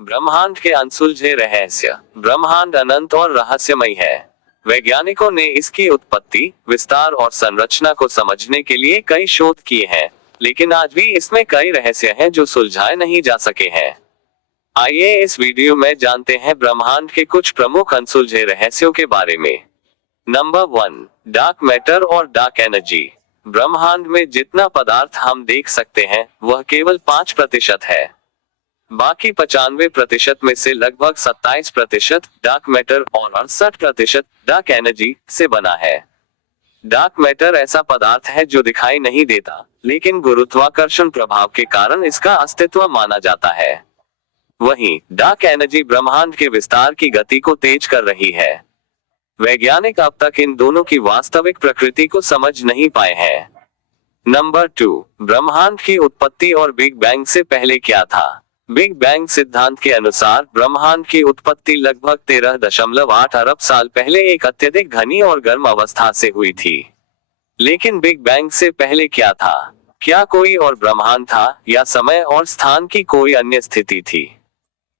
ब्रह्मांड के अनसुलझे रहस्य। ब्रह्मांड अनंत और रहस्यमय है। वैज्ञानिकों ने इसकी उत्पत्ति, विस्तार और संरचना को समझने के लिए कई शोध किए हैं, लेकिन आज भी इसमें कई रहस्य हैं जो सुलझाए नहीं जा सके हैं। आइए इस वीडियो में जानते हैं ब्रह्मांड के कुछ प्रमुख अनसुलझे रहस्यों के बारे में। नंबर 1, डार्क मैटर और डार्क एनर्जी। ब्रह्मांड में जितना पदार्थ हम देख सकते हैं वह केवल 5% है। बाकी 95% में से लगभग 27% डार्क मैटर और 68% डार्क एनर्जी से बना है। डार्क मैटर ऐसा पदार्थ है जो दिखाई नहीं देता, लेकिन गुरुत्वाकर्षण प्रभाव के कारण इसका अस्तित्व माना जाता है। वहीं डार्क एनर्जी ब्रह्मांड के विस्तार की गति को तेज कर रही है। वैज्ञानिक अब तक इन दोनों की वास्तविक प्रकृति को समझ नहीं पाए हैं। नंबर 2, ब्रह्मांड की उत्पत्ति और बिग बैंग से पहले क्या था। बिग बैंग सिद्धांत के अनुसार ब्रह्मांड की उत्पत्ति लगभग 13.8 अरब साल पहले एक अत्यधिक घनी और गर्म अवस्था से हुई थी। लेकिन बिग बैंग से पहले क्या था? क्या कोई और ब्रह्मांड था या समय और स्थान की कोई अन्य स्थिति थी?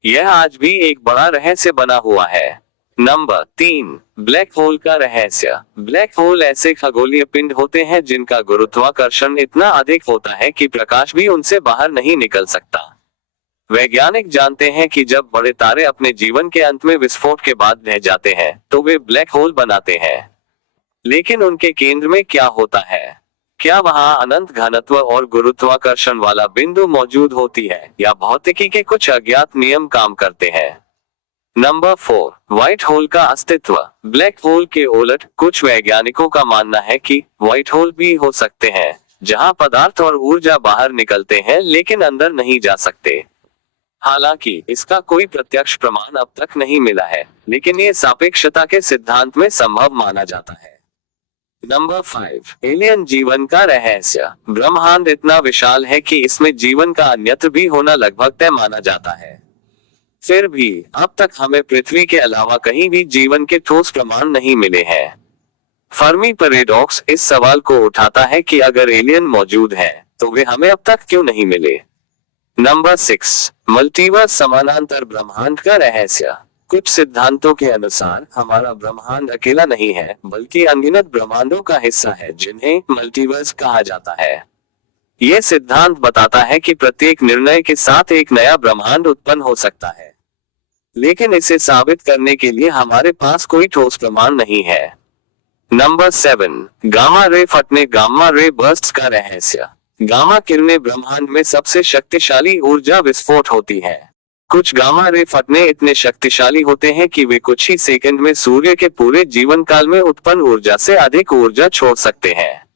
यह आज भी एक बड़ा रहस्य बना हुआ है। नंबर 3, ब्लैक होल का रहस्य। ब्लैक होल ऐसे खगोलीय पिंड होते हैं जिनका गुरुत्वाकर्षण इतना अधिक होता है कि प्रकाश भी उनसे बाहर नहीं निकल सकता। वैज्ञानिक जानते हैं कि जब बड़े तारे अपने जीवन के अंत में विस्फोट के बाद ढह जाते हैं तो वे ब्लैक होल बनाते हैं। लेकिन उनके केंद्र में क्या होता है? क्या वहां अनंत घनत्व और गुरुत्वाकर्षण वाला बिंदु मौजूद होती है या भौतिकी के कुछ अज्ञात नियम काम करते हैं? नंबर 4, व्हाइट होल का अस्तित्व। ब्लैक होल के उलट कुछ वैज्ञानिकों का मानना है कि व्हाइट होल भी हो सकते हैं, जहां पदार्थ और ऊर्जा बाहर निकलते हैं लेकिन अंदर नहीं जा सकते। हालांकि इसका कोई प्रत्यक्ष प्रमाण अब तक नहीं मिला है, लेकिन ये सापेक्षता के सिद्धांत में संभव माना जाता है। नंबर 5, एलियन जीवन का रहस्य। ब्रह्मांड इतना विशाल है कि इसमें जीवन का अन्यत्र भी होना लगभग तय माना जाता है। फिर भी अब तक हमें पृथ्वी के अलावा कहीं भी जीवन के ठोस प्रमाण नहीं मिले हैं। फर्मी पैराडॉक्स इस सवाल को उठाता है कि अगर एलियन मौजूद है तो वे हमें अब तक क्यों नहीं मिले। नंबर 6, मल्टीवर्स समानांतर ब्रह्मांड का रहस्य। कुछ सिद्धांतों के अनुसार हमारा ब्रह्मांड अकेला नहीं है, बल्कि अनगिनत ब्रह्मांडों का हिस्सा है जिन्हें मल्टीवर्स कहा जाता है। यह सिद्धांत बताता है कि प्रत्येक निर्णय के साथ एक नया ब्रह्मांड उत्पन्न हो सकता है, लेकिन इसे साबित करने के लिए हमारे पास कोई ठोस प्रमाण नहीं है। नंबर 7, गामा रे फटने गामा रे बर्स्ट का रहस्य। गामा किरणें ब्रह्मांड में सबसे शक्तिशाली ऊर्जा विस्फोट होती है। कुछ गामा रे फटने इतने शक्तिशाली होते हैं कि वे कुछ ही सेकंड में सूर्य के पूरे जीवन काल में उत्पन्न ऊर्जा से अधिक ऊर्जा छोड़ सकते हैं।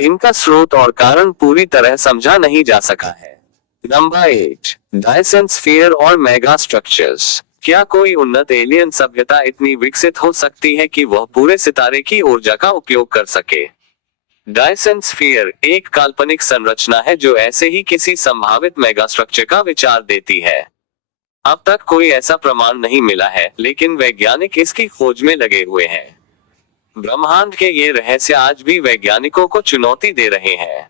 इनका स्रोत और कारण पूरी तरह समझा नहीं जा सका है। नंबर 8, डायसन स्फीयर और मेगा स्ट्रक्चर्स। क्या कोई उन्नत एलियन सभ्यता इतनी विकसित हो सकती है कि वह पूरे सितारे की ऊर्जा का उपयोग कर सके? डायसन स्फीयर एक काल्पनिक संरचना है जो ऐसे ही किसी संभावित मेगा स्ट्रक्चर का विचार देती है। अब तक कोई ऐसा प्रमाण नहीं मिला है, लेकिन वैज्ञानिक इसकी खोज में लगे हुए हैं। ब्रह्मांड के ये रहस्य आज भी वैज्ञानिकों को चुनौती दे रहे हैं।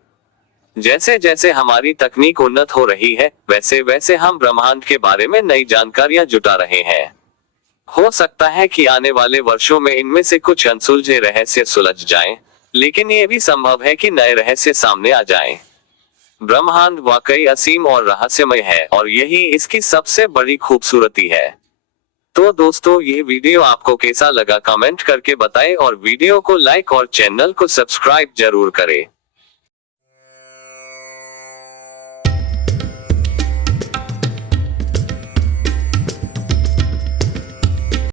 जैसे जैसे हमारी तकनीक उन्नत हो रही है, वैसे वैसे हम ब्रह्मांड के बारे में नई जानकारियां जुटा रहे हैं। हो सकता है कि आने वाले वर्षों में इनमें से कुछ अनसुलझे रहस्य सुलझ जाएं, लेकिन ये भी संभव है कि नए रहस्य सामने आ जाएं। ब्रह्मांड वाकई असीम और रहस्यमय है और यही इसकी सबसे बड़ी खूबसूरती है। तो दोस्तों, ये वीडियो आपको कैसा लगा कमेंट करके बताएं और वीडियो को लाइक और चैनल को सब्सक्राइब जरूर करें।